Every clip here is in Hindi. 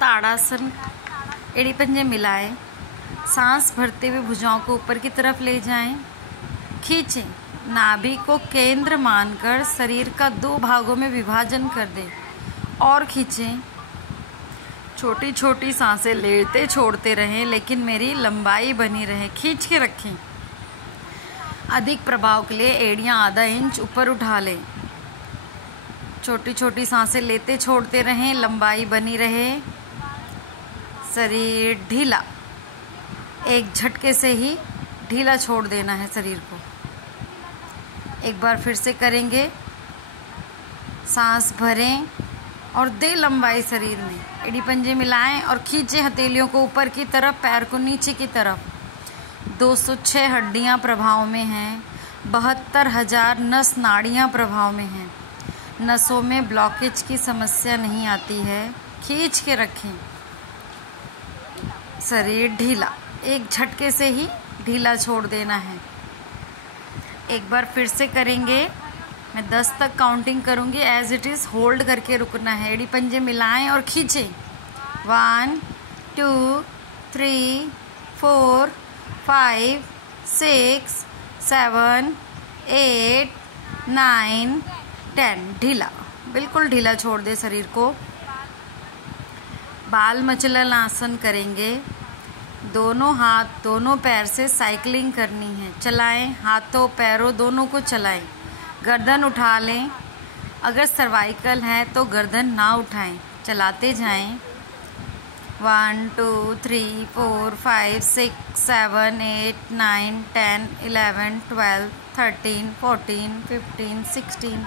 ताड़ासन। एड़ी पंजे मिलाएं, सांस भरते हुए भुजाओं को ऊपर की तरफ ले जाएं। खींचें, नाभि को केंद्र मानकर शरीर का 2 भागों में विभाजन कर दें और खींचें। छोटी छोटी सांसें लेते छोड़ते रहें, लेकिन मेरी लंबाई बनी रहे। खींच के रखें। अधिक प्रभाव के लिए एड़ियां आधा इंच ऊपर उठा लें। छोटी छोटी सांसें लेते छोड़ते रहें, लंबाई बनी रहे। शरीर ढीला, एक झटके से ही ढीला छोड़ देना है शरीर को। एक बार फिर से करेंगे। सांस भरें और दे लंबाई शरीर में। एड़ी पंजे मिलाएं और खींचे हथेलियों को ऊपर की तरफ, पैर को नीचे की तरफ। 206 हड्डियां प्रभाव में हैं। 72,000 नस नाड़ियां प्रभाव में हैं। नसों में ब्लॉकेज की समस्या नहीं आती है। खींच के रखें। शरीर ढीला, एक झटके से ही ढीला छोड़ देना है। एक बार फिर से करेंगे। मैं 10 तक काउंटिंग करूंगी। एज इट इज होल्ड करके रुकना है। एड़ी पंजे मिलाएं और खींचें। 1 2 3 4 5 6 7 8 9 10। ढीला, बिल्कुल ढीला छोड़ दे शरीर को। बाल मचलन आसन करेंगे। दोनों हाथ दोनों पैर से साइकिलिंग करनी है। चलाएं, हाथों पैरों दोनों को चलाएं। गर्दन उठा लें। अगर सर्वाइकल है तो गर्दन ना उठाएं, चलाते जाएं। 1 2 3 4 5 6 7 8 9 10 11 12 13 14 15 16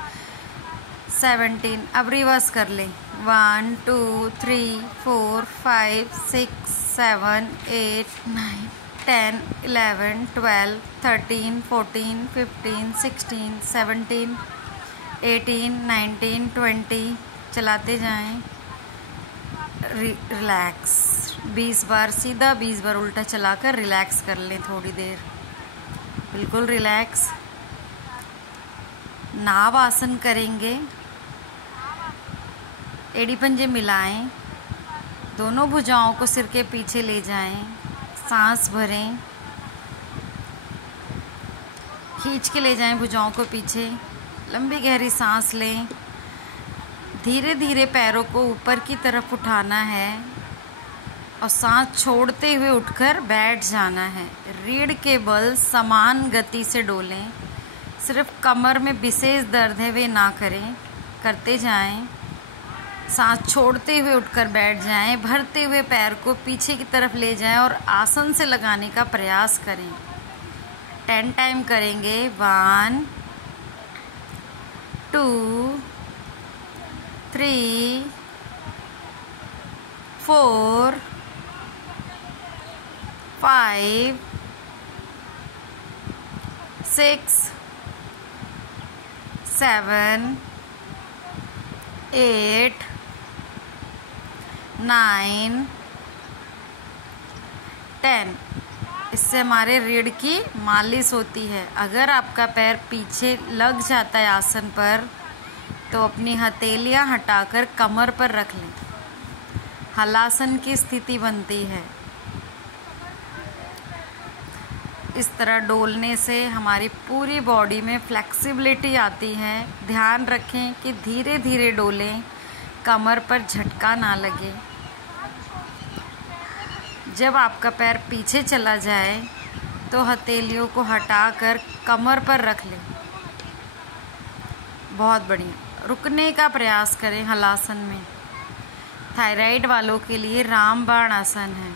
17। अब रिवर्स कर लें। 1 2 3 4 5 6 7 8 9 10 11 12 13 14 15 16 17 18 19 20। चलाते जाएं। रिलैक्स। 20 बार सीधा, 20 बार उल्टा चलाकर रिलैक्स कर लें थोड़ी देर। बिल्कुल रिलैक्स। नाव आसन करेंगे। एड़ी पंजे मिलाएं। दोनों भुजाओं को सिर के पीछे ले जाएं। सांस भरें। खींच के ले जाएं भुजाओं को पीछे। लंबी गहरी सांस लें। धीरे धीरे पैरों को ऊपर की तरफ उठाना है और सांस छोड़ते हुए उठकर बैठ जाना है। रीढ़ के बल समान गति से डोलें। सिर्फ कमर में विशेष दर्द है वे ना करें। करते जाएं। सांस छोड़ते हुए उठकर बैठ जाएं। भरते हुए पैर को पीछे की तरफ ले जाएं और आसन से लगाने का प्रयास करें। 10 टाइम करेंगे। 1 2 3 4 5 6 7 8 9 10। इससे हमारे रीढ़ की मालिश होती है। अगर आपका पैर पीछे लग जाता है आसन पर, तो अपनी हथेलियां हटाकर कमर पर रख लें। हलासन की स्थिति बनती है। इस तरह डोलने से हमारी पूरी बॉडी में फ्लेक्सिबिलिटी आती है। ध्यान रखें कि धीरे धीरे डोलें, कमर पर झटका ना लगे। जब आपका पैर पीछे चला जाए तो हथेलियों को हटाकर कमर पर रख लें। बहुत बढ़िया। रुकने का प्रयास करें हलासन में। थायराइड वालों के लिए रामबाण आसन है।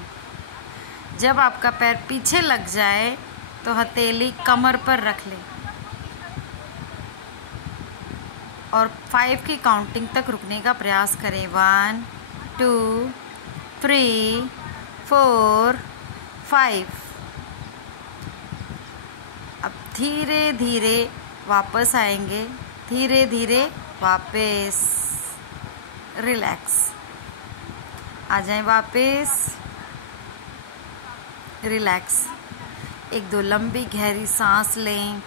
जब आपका पैर पीछे लग जाए तो हथेली कमर पर रख लें और 5 की काउंटिंग तक रुकने का प्रयास करें। 1 2 3 4 5। अब धीरे धीरे वापस आएंगे। धीरे धीरे वापस रिलैक्स। आ जाएं वापस। रिलैक्स। 1-2 लंबी गहरी सांस लें,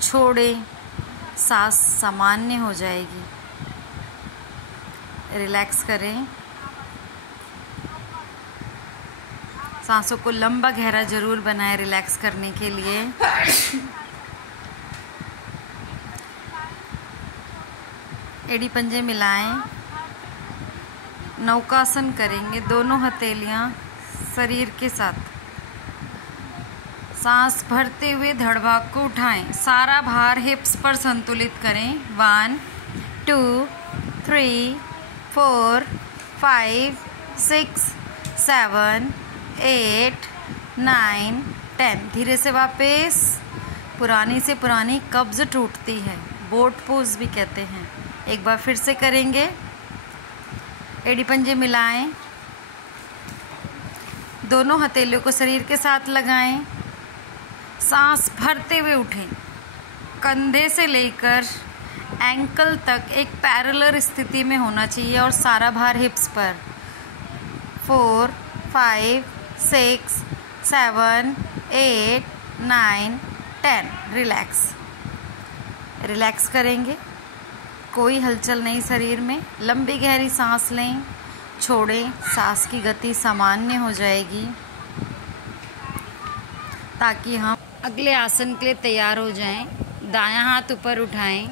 छोड़ें। सांस सामान्य हो जाएगी। रिलैक्स करें। सांसों को लंबा गहरा जरूर बनाए रिलैक्स करने के लिए। एड़ी पंजे मिलाएं, नौकासन करेंगे, दोनों हथेलियां शरीर के साथ। सांस भरते हुए धड़ भाग को उठाएं, सारा भार हिप्स पर संतुलित करें। 1 2 3 4 5 6 7 8 9 10। धीरे से वापस। पुरानी से पुरानी कब्ज टूटती है, बोट पोज भी कहते हैं। एक बार फिर से करेंगे। एड़ी पंजे मिलाएं, दोनों हथेलियों को शरीर के साथ लगाएं। सांस भरते हुए उठें, कंधे से लेकर एंकल तक एक पैरेलल स्थिति में होना चाहिए और सारा भार हिप्स पर। 4 5 6 7 8 9 10। रिलैक्स करेंगे, कोई हलचल नहीं शरीर में। लंबी गहरी सांस लें, छोड़ें, सांस की गति सामान्य हो जाएगी ताकि हम अगले आसन के लिए तैयार हो जाएं। दायां हाथ ऊपर उठाएं,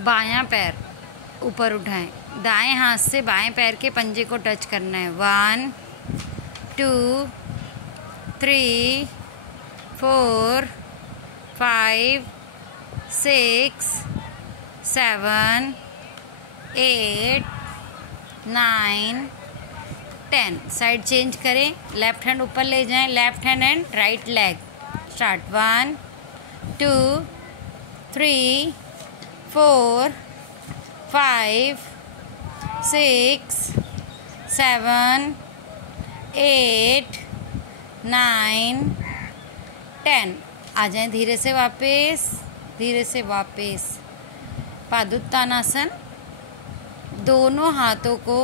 बायां पैर ऊपर उठाएं। दाएं हाथ से बाएं पैर के पंजे को टच करना है। 1 2 3 4 5 6 7 8 9 10। साइड चेंज करें, लेफ्ट हैंड ऊपर ले जाएं, left hand and right leg. Start. 1 2 3 4 5 6 7 8 9 10। आ जाएं धीरे से वापस, धीरे से वापस। पादुत्तानासन। दोनों हाथों को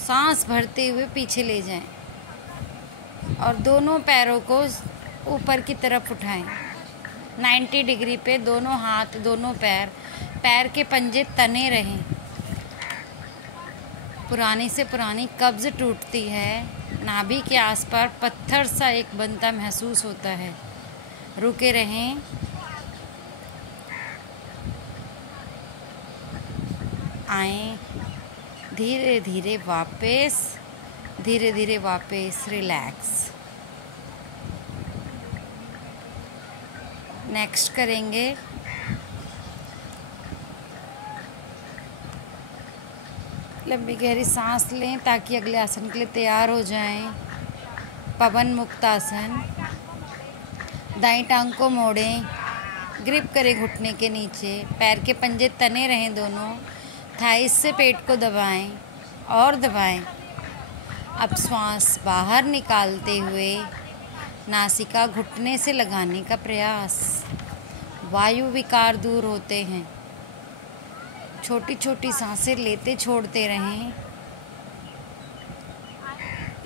सांस भरते हुए पीछे ले जाएं और दोनों पैरों को ऊपर की तरफ उठाएं। 90 डिग्री पे दोनों हाथ, दोनों पैर के पंजे तने रहें। पुरानी से पुरानी कब्ज टूटती है, नाभि के आसपास पत्थर सा एक बनता महसूस होता है। रुके रहें। आए धीरे धीरे वापस, धीरे धीरे वापस। रिलैक्स। नेक्स्ट करेंगे लंबी गहरी सांस लें ताकि अगले आसन के लिए तैयार हो जाएं। पवन मुक्त आसन। दाईं टांग को मोड़ें, ग्रिप करें घुटने के नीचे, पैर के पंजे तने रहें दोनों। थाइस से पेट को दबाएं और दबाएं। अब श्वास बाहर निकालते हुए नासिका घुटने से लगाने का प्रयास। वायु विकार दूर होते हैं। छोटी छोटी सांसें लेते छोड़ते रहें।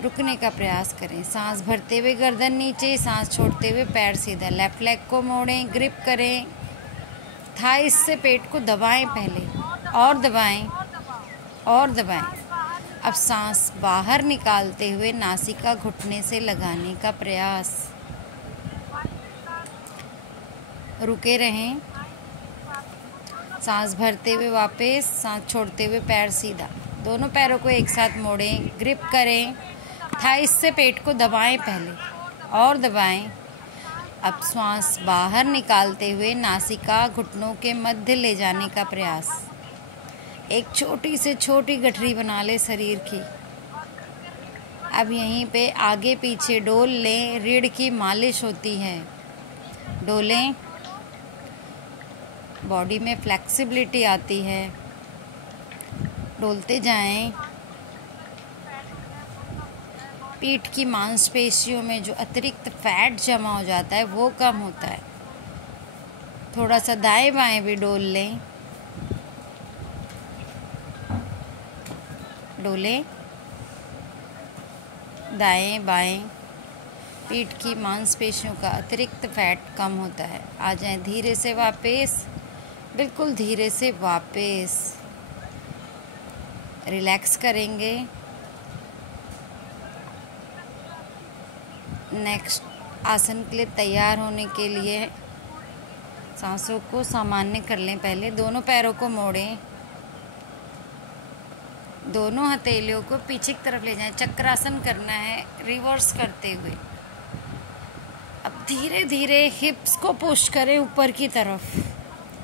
रुकने का प्रयास करें। सांस भरते हुए गर्दन नीचे, सांस छोड़ते हुए पैर सीधा। लेफ्ट लेग को मोड़ें, ग्रिप करें। थाइस से पेट को दबाएं पहले और दबाएं और दबाएं। अब सांस बाहर निकालते हुए नासिका घुटने से लगाने का प्रयास। रुके रहें। सांस भरते हुए वापस, सांस छोड़ते हुए पैर सीधा। दोनों पैरों को एक साथ मोड़ें, ग्रिप करें। थाइस से पेट को दबाएं पहले और दबाएं। अब श्वास बाहर निकालते हुए नासिका घुटनों के मध्य ले जाने का प्रयास। एक छोटी से छोटी गठरी बना ले शरीर की। अब यहीं पे आगे पीछे डोल लें, रीढ़ की मालिश होती है। डोलें, बॉडी में फ्लेक्सिबिलिटी आती है। डोलते जाएं। पीठ की मांसपेशियों में जो अतिरिक्त फैट जमा हो जाता है वो कम होता है। थोड़ा सा दाएं बाएं भी डोल लें। डोलें, दाएं बाएं। पीठ की मांसपेशियों का अतिरिक्त फैट कम होता है। आ जाएं धीरे से वापस, बिल्कुल धीरे से वापस। रिलैक्स करेंगे। नेक्स्ट आसन के लिए तैयार होने के लिए सांसों को सामान्य कर लें। पहले दोनों पैरों को मोड़ें, दोनों हथेलियों को पीछे की तरफ ले जाएं। चक्रासन करना है रिवर्स करते हुए। अब धीरे धीरे हिप्स को पुश करें ऊपर की तरफ,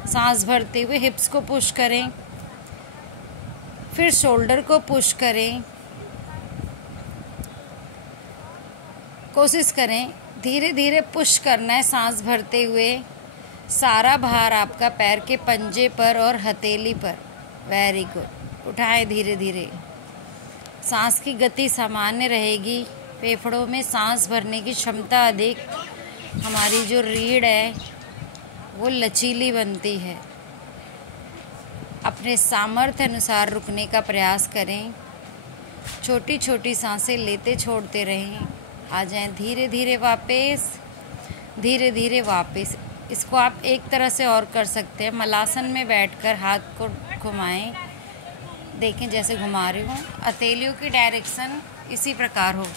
सांस भरते हुए हिप्स को पुश करें, फिर शोल्डर को पुश करें। कोशिश करें धीरे धीरे पुश करना है सांस भरते हुए। सारा भार आपका पैर के पंजे पर और हथेली पर। Very good. उठाएं धीरे धीरे। सांस की गति सामान्य रहेगी। फेफड़ों में सांस भरने की क्षमता अधिक, हमारी जो रीढ़ है वो लचीली बनती है। अपने सामर्थ्य अनुसार रुकने का प्रयास करें। छोटी छोटी सांसें लेते छोड़ते रहें। आ जाएं धीरे धीरे वापस, धीरे धीरे वापस। इसको आप एक तरह से और कर सकते हैं। मलासन में बैठकर हाथ को घुमाएं, देखें जैसे घुमा रही हूँ। हथेलियों की डायरेक्शन इसी प्रकार हो,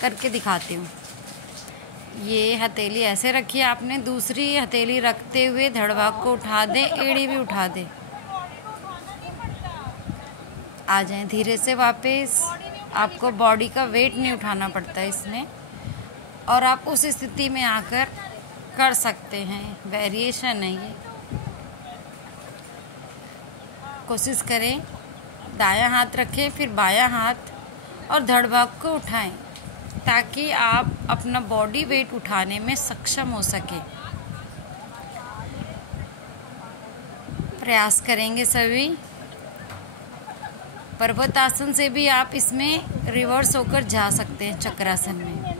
करके दिखाती हूँ। ये हथेली ऐसे रखी आपने, दूसरी हथेली रखते हुए धड़ भाग को उठा दें, एड़ी भी उठा दें। आ जाएं धीरे से वापस। आपको बॉडी का वेट नहीं उठाना पड़ता इसमें, और आप उस स्थिति में आकर कर सकते हैं। वेरिएशन है ये। कोशिश करें दायां हाथ रखें, फिर बायां हाथ, और धड़ भाग को उठाएं ताकि आप अपना बॉडी वेट उठाने में सक्षम हो सके। प्रयास करेंगे सभी। पर्वतासन से भी आप इसमें रिवर्स होकर जा सकते हैं चक्रासन में।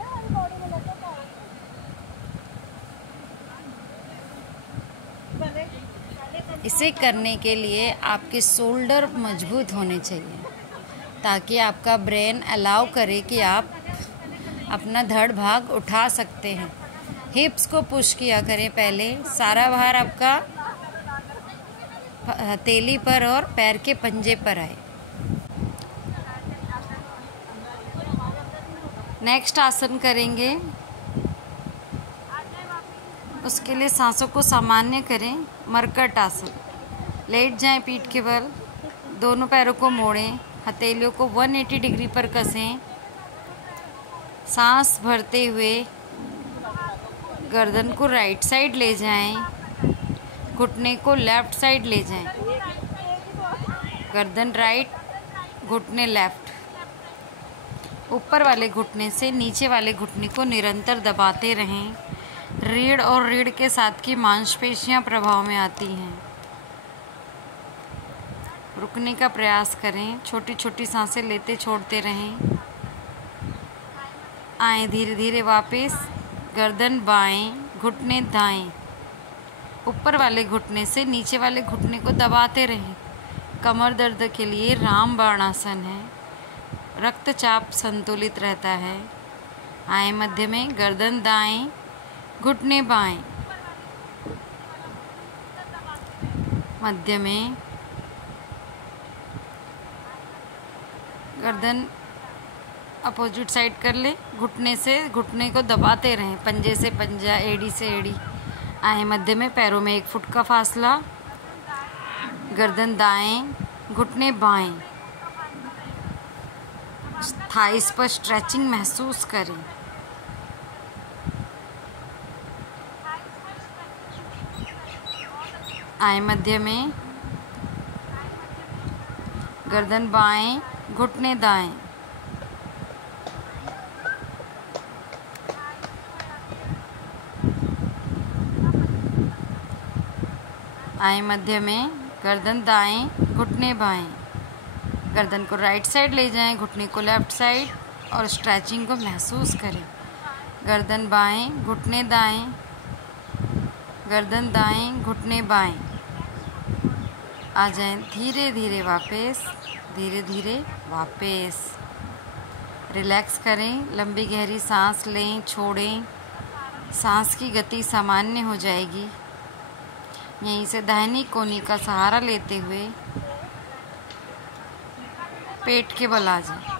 इसे करने के लिए आपके शोल्डर मजबूत होने चाहिए ताकि आपका ब्रेन अलाउ करे कि आप अपना धड़ भाग उठा सकते हैं। हिप्स को पुश किया करें पहले। सारा भार आपका हथेली पर और पैर के पंजे पर आए। नेक्स्ट आसन करेंगे। उसके लिए सांसों को सामान्य करें। मरकट आसन। लेट जाएं पीठ के बल, दोनों पैरों को मोड़ें, हथेलियों को 180 डिग्री पर कसें। सांस भरते हुए गर्दन को राइट साइड ले जाएं, घुटने को लेफ्ट साइड ले जाएं। गर्दन राइट, घुटने लेफ्ट। ऊपर वाले घुटने से नीचे वाले घुटने को निरंतर दबाते रहें। रीढ़ और रीढ़ के साथ की मांसपेशियां प्रभाव में आती हैं। रुकने का प्रयास करें। छोटी छोटी सांसें लेते छोड़ते रहें। आएं धीरे धीरे वापस। गर्दन बाएं, घुटने दाएं। ऊपर वाले घुटने से नीचे वाले घुटने को दबाते रहें। कमर दर्द के लिए रामबाण आसन है। रक्तचाप संतुलित रहता है। आएं मध्य में। गर्दन दाएं, घुटने बाएं। मध्य में। गर्दन अपोजिट साइड कर ले। घुटने से घुटने को दबाते रहें, पंजे से पंजा, एड़ी से एड़ी। आए मध्य में। पैरों में 1 फुट का फासला। गर्दन दाएं, घुटने बाएं। थाइस पर स्ट्रेचिंग महसूस करें। आए मध्य में। गर्दन बाएं, घुटने दाएं। आए मध्य में। गर्दन दाएं, घुटने बाएं। गर्दन को राइट साइड ले जाएं, घुटने को लेफ्ट साइड, और स्ट्रेचिंग को महसूस करें। गर्दन बाएं, घुटने दाएं। गर्दन दाएं, घुटने बाएं। आ जाएं धीरे धीरे वापस, धीरे धीरे वापस। रिलैक्स करें। लंबी गहरी सांस लें, छोड़ें। सांस की गति सामान्य हो जाएगी। यहीं से दाहिनी कोहनी का सहारा लेते हुए पेट के बल आ जाए।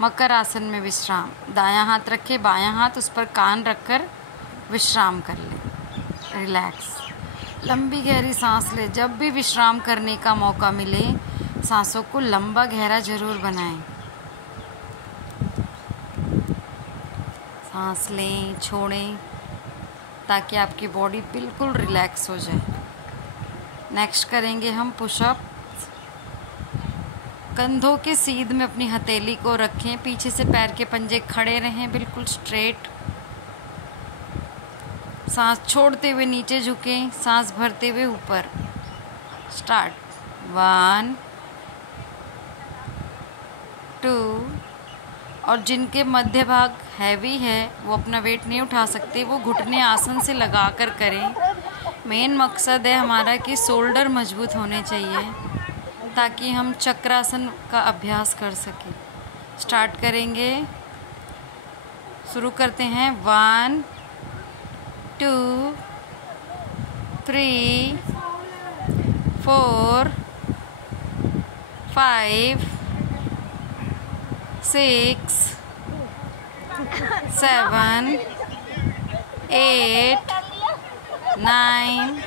मकर आसन में विश्राम। दायां हाथ रखे, बायां हाथ उस पर कान रखकर विश्राम कर ले। रिलैक्स, लंबी गहरी सांस ले। जब भी विश्राम करने का मौका मिले सांसों को लंबा गहरा जरूर बनाएं। सांस लें, छोड़ें, ताकि आपकी बॉडी बिल्कुल रिलैक्स हो जाए। नेक्स्ट करेंगे हम पुशअप। कंधों के सीध में अपनी हथेली को रखें, पीछे से पैर के पंजे खड़े रहें बिल्कुल स्ट्रेट। सांस छोड़ते हुए नीचे झुकें, सांस भरते हुए ऊपर। स्टार्ट। 1 2। और जिनके मध्य भाग हैवी है वो अपना वेट नहीं उठा सकते, वो घुटने आसन से लगा कर करें। मेन मकसद है हमारा कि शोल्डर मजबूत होने चाहिए ताकि हम चक्रासन का अभ्यास कर सकें। स्टार्ट करेंगे, शुरू करते हैं। 1 2 3 4 5 6 7 8 9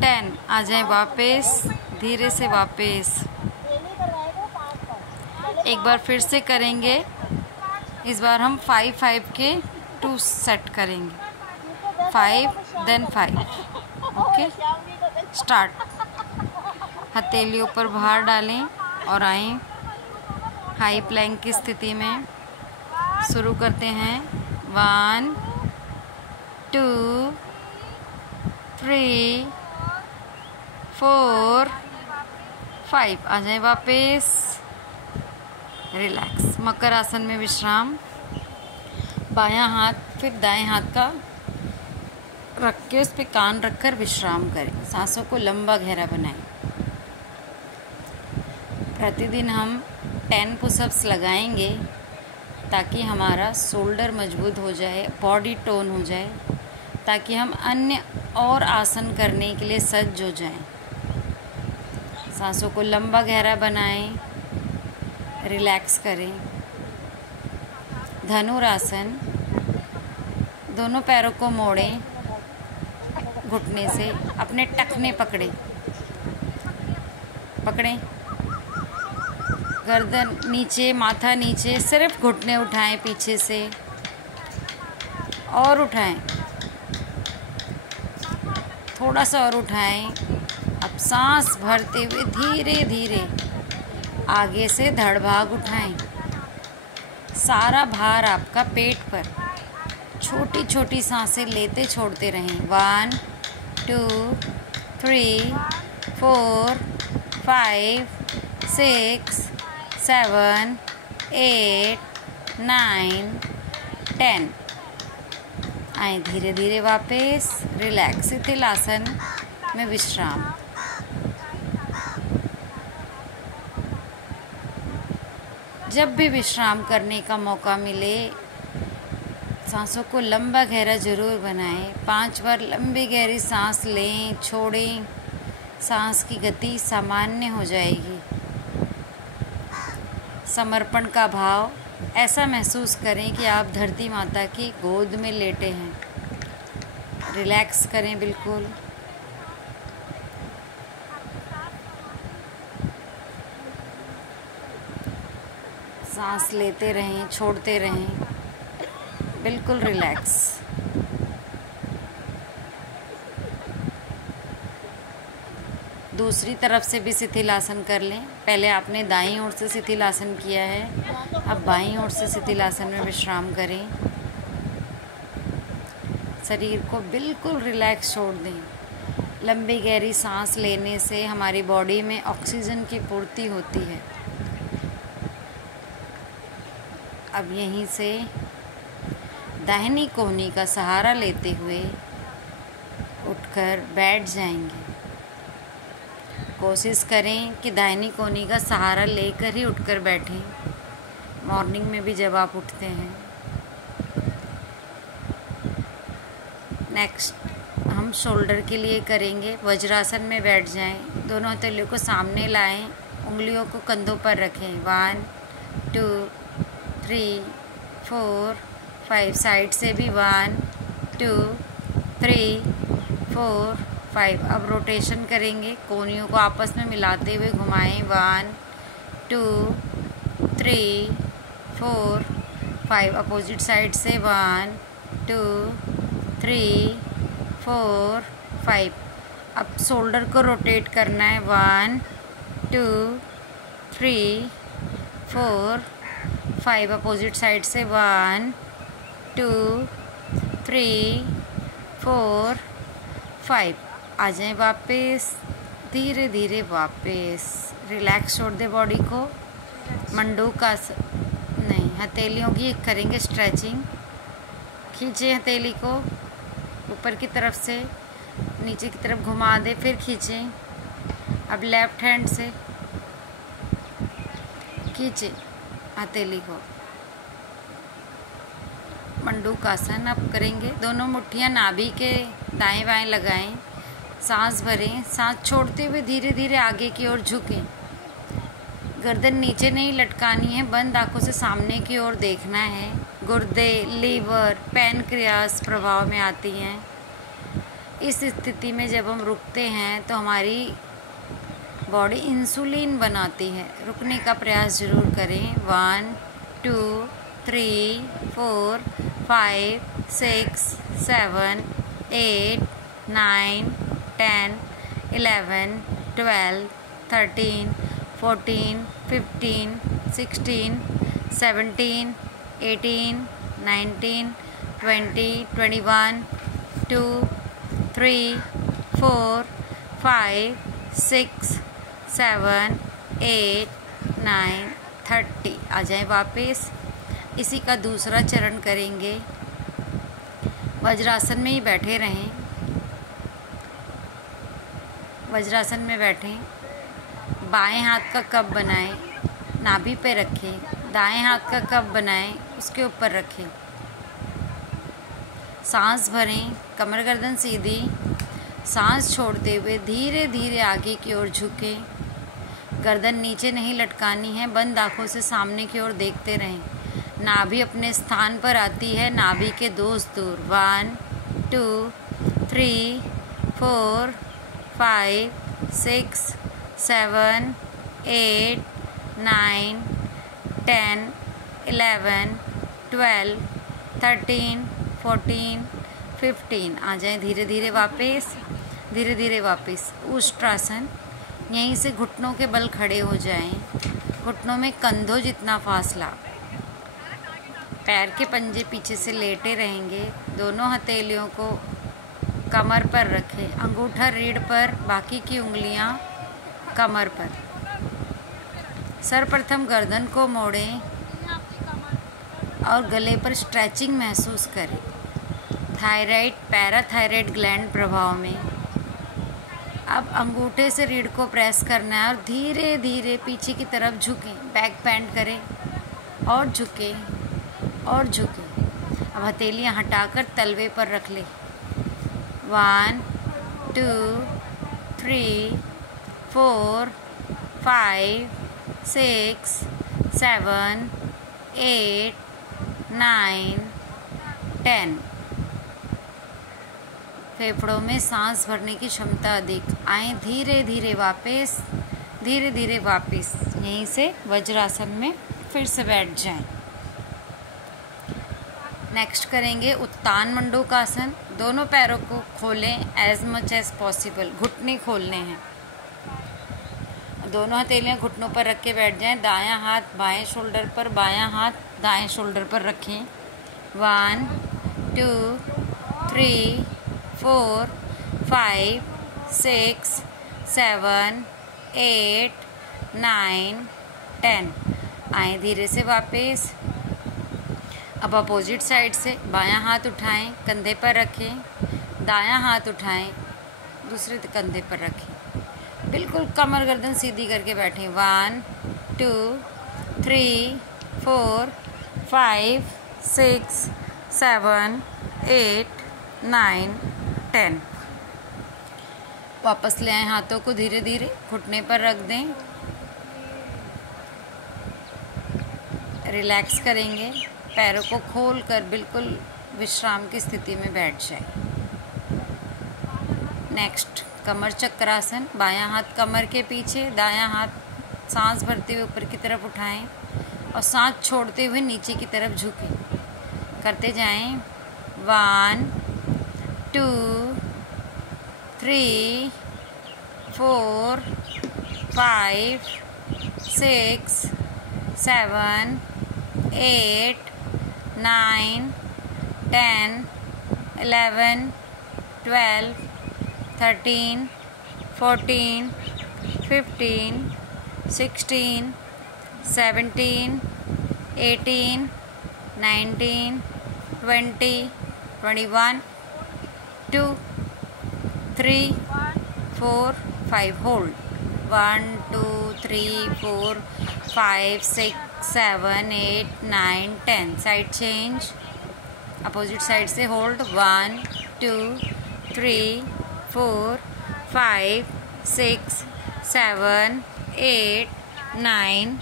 10। आ जाएं वापस, धीरे से वापस। एक बार फिर से करेंगे। इस बार हम 5 के 2 सेट करेंगे। 5 then 5। Okay, start. हथेलियों पर भार डालें और आएं हाई प्लैंक की स्थिति में। शुरू करते हैं। 1 2 3 4 5। आ जाए वापस। रिलैक्स, मकर आसन में विश्राम। बायां हाथ फिर दाएं हाथ का रख के उस पे कान रखकर विश्राम करें। सांसों को लंबा गहरा बनाएं। प्रतिदिन हम 10 पुशअप्स लगाएंगे ताकि हमारा शोल्डर मजबूत हो जाए, बॉडी टोन हो जाए, ताकि हम अन्य और आसन करने के लिए सज्ज हो जाएं। सांसों को लंबा गहरा बनाएं, रिलैक्स करें। धनुरासन। दोनों पैरों को मोड़ें, घुटने से अपने टखने पकड़ें। गर्दन नीचे, माथा नीचे, सिर्फ घुटने उठाएं पीछे से और उठाएं। थोड़ा सा और उठाएं। अब सांस भरते हुए धीरे धीरे आगे से धड़ भाग उठाएं। सारा भार आपका पेट पर। छोटी छोटी सांसें लेते छोड़ते रहें। 1 2 3 4 5 6 7 8 9 10। आए धीरे धीरे वापस। रिलैक्स, शिथिल आसन में विश्राम। जब भी विश्राम करने का मौका मिले सांसों को लंबा गहरा जरूर बनाएं। 5 बार लंबी गहरी सांस लें, छोड़ें। सांस की गति सामान्य हो जाएगी। समर्पण का भाव। ऐसा महसूस करें कि आप धरती माता की गोद में लेटे हैं। रिलैक्स करें बिल्कुल। सांस लेते रहें, छोड़ते रहें, बिल्कुल रिलैक्स। दूसरी तरफ से भी शिथिल आसन कर लें। पहले आपने दाईं ओर से शिथिल आसन किया है, अब बाईं ओर से शिथिल आसन में विश्राम करें। शरीर को बिल्कुल रिलैक्स छोड़ दें। लंबी गहरी सांस लेने से हमारी बॉडी में ऑक्सीजन की पूर्ति होती है। अब यहीं से दाहिनी कोहनी का सहारा लेते हुए उठकर बैठ जाएंगे। कोशिश करें कि दाहिनी कोहनी का सहारा लेकर ही उठकर बैठें। मॉर्निंग में भी जब आप उठते हैं। नेक्स्ट हम शोल्डर के लिए करेंगे। वज्रासन में बैठ जाएं। दोनों हथेलियों को सामने लाएं, उंगलियों को कंधों पर रखें। 1 2 3 4 5। साइड से भी 1 2 3 4 5। अब रोटेशन करेंगे, कोनियों को आपस में मिलाते हुए घुमाएं। 1 2 3 4 5। अपोजिट साइड से 1 2 3 4 5। अब शोल्डर को रोटेट करना है। 1 2 3 4 5। अपोजिट साइड से 1 2 3 4 5। आ जाएं वापस, धीरे धीरे वापस। रिलैक्स छोड़ दे बॉडी को। मंडूका नहीं, हथेलियों की करेंगे स्ट्रेचिंग। खींचे हथेली को ऊपर की तरफ से नीचे की तरफ घुमा दे, फिर खींचें। अब लेफ्ट हैंड से खींचे हथेली को। मंडूकासन अब करेंगे। दोनों मुट्ठियां नाभि के दाएं बाएं लगाएं। सांस भरें, सांस छोड़ते हुए धीरे धीरे आगे की ओर झुकें। गर्दन नीचे नहीं लटकानी है, बंद आंखों से सामने की ओर देखना है। गुर्दे, लीवर, पैनक्रियास प्रभाव में आती हैं। इस स्थिति में जब हम रुकते हैं तो हमारी बॉडी इंसुलिन बनाती है। रुकने का प्रयास जरूर करें। 1 2 3 4 5 6 7 8 9 10 11 12 13 14 15 16 17 18 19 20 21 2 3 4 5 6 7 8 9 30। आ जाए वापस। इसी का दूसरा चरण करेंगे। वज्रासन में ही बैठे रहें। वज्रासन में बैठें। बाएं हाथ का कप बनाएं, नाभि पे रखें। दाएं हाथ का कप बनाएं, उसके ऊपर रखें। सांस भरें, कमर गर्दन सीधी। सांस छोड़ते हुए धीरे धीरे आगे की ओर झुकें। गर्दन नीचे नहीं लटकानी है, बंद आंखों से सामने की ओर देखते रहें। नाभि अपने स्थान पर आती है, नाभि के 2 दूर। 1 2 3 4 5 6 7 8 9 10 11 12 13 14 15। आ जाएं धीरे धीरे वापस, धीरे धीरे वापस। उष्ट्रासन। यहीं से घुटनों के बल खड़े हो जाएं। घुटनों में कंधों जितना फासला। पैर के पंजे पीछे से लेटे रहेंगे। दोनों हथेलियों को कमर पर रखें। अंगूठा रीढ़ पर, बाकी की उंगलियां कमर पर। सर्वप्रथम गर्दन को मोड़ें और गले पर स्ट्रेचिंग महसूस करें। थायराइड, पैराथायराइड ग्लैंड प्रभाव में। अब अंगूठे से रीढ़ को प्रेस करना है और धीरे धीरे पीछे की तरफ झुकें। बैक बेंड करें और झुकें और झुकें। अब हथेलियां हटाकर तलवे पर रख लें। 1 2 3 4 5 6 7 8 9 10। फेफड़ों में सांस भरने की क्षमता अधिक। आए धीरे धीरे वापस, धीरे धीरे वापस। यहीं से वज्रासन में फिर से बैठ जाएं। नेक्स्ट करेंगे उत्तान मंडूकासन। दोनों पैरों को खोलें एज मच एज पॉसिबल। घुटने खोलने हैं। दोनों हथेलियां घुटनों पर रख के बैठ जाएं। दायां हाथ बाएं शोल्डर पर, बायां हाथ दाएं शोल्डर पर रखें। 1 2 3 4 5 6 7 8 9 10। आए धीरे से वापस। अब अपोजिट साइड से बायां हाथ उठाएं, कंधे पर रखें। दायां हाथ उठाएं, दूसरे कंधे पर रखें। बिल्कुल कमर गर्दन सीधी करके बैठें। 1 2 3 4 5 6 7 8 9 10। वापस ले आए हाथों को धीरे धीरे, घुटने पर रख दें। रिलैक्स करेंगे, पैरों को खोल कर बिल्कुल विश्राम की स्थिति में बैठ जाए। नेक्स्ट कमर चक्रासन। बायां हाथ कमर के पीछे, दायां हाथ सांस भरते हुए ऊपर की तरफ उठाएं और सांस छोड़ते हुए नीचे की तरफ झुकें। करते जाएं। 1 2 3 4 5 6 7 8 9 10 11 12 13 14 15 16 17 18 19 20 21 2 3 4 5 hold 1 2 3 4 5 6 7 8 9 10 side change, opposite side से होल्ड 1 2 3 4 5 6 7 8 9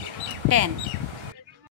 10।